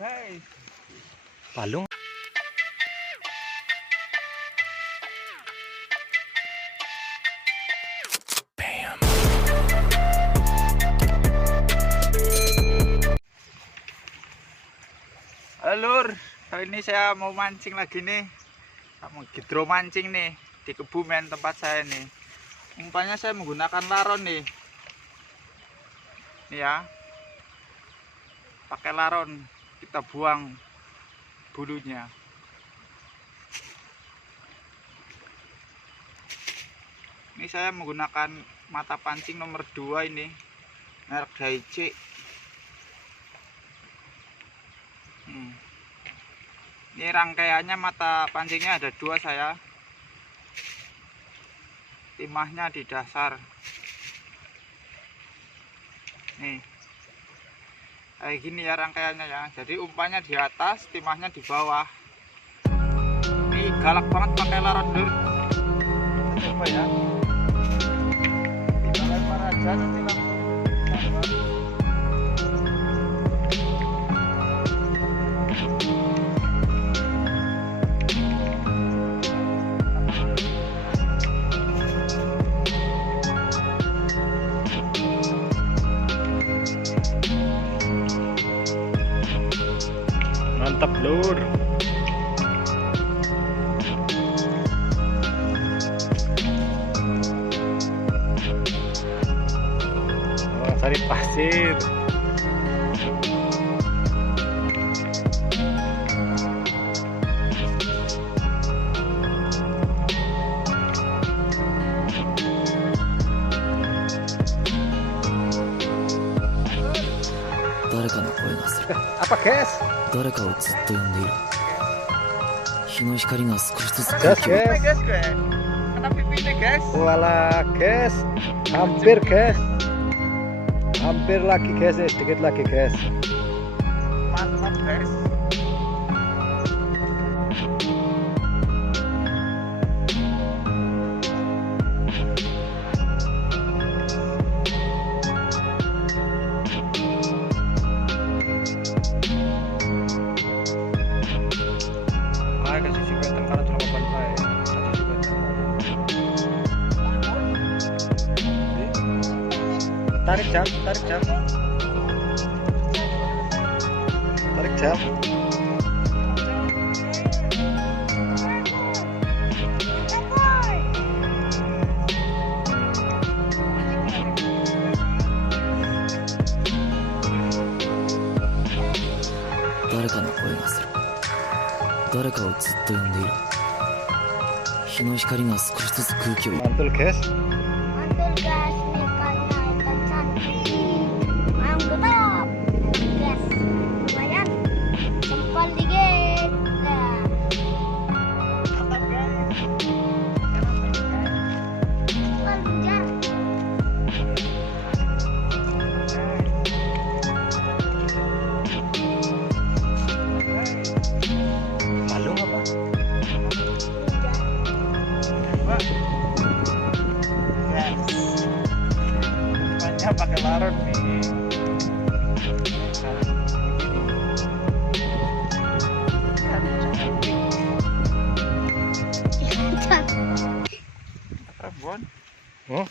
guys. Palung. Bam. Halo lur, kali ini saya mau mancing lagi nih. Mau hidro mancing nih di Kebumen tempat saya nih. Umpannya saya menggunakan laron nih. Nih ya. Pakai laron kita buang bulunya. Ini saya menggunakan mata pancing nomor 2 ini, merek Daichi. Ini rangkaiannya mata pancingnya ada 2 saya. Timahnya di dasar. Nih. Kayak gini ya rangkaiannya ya. Jadi umpannya di atas, timahnya di bawah. Ini galak banget pakai laron lur. Coba ya. Kita lempar aja nanti langsung. Mantap lur. Oh, cari pasir. Apa guys? 誰かをずっと呼んでいる。日の光が少しずつ Gas 空気を guys. Kena pipinya guys. Walah guys. Hampir guys. Hampir lagi guys, sedikit lagi guys. Mantap guys. Kasih si benteng karena cuma bantai. Kasih si benteng. Tarik jam, tarik jam. Tarik jam. Mantul guys. Mantul guys, nih ikannya ikan cantik. Mantap guys, lumayan sempal dikit. Mantap guys. Sempal bujar. Palung apa? Guys, umpannya pakai laron nih. Rebon. Oh,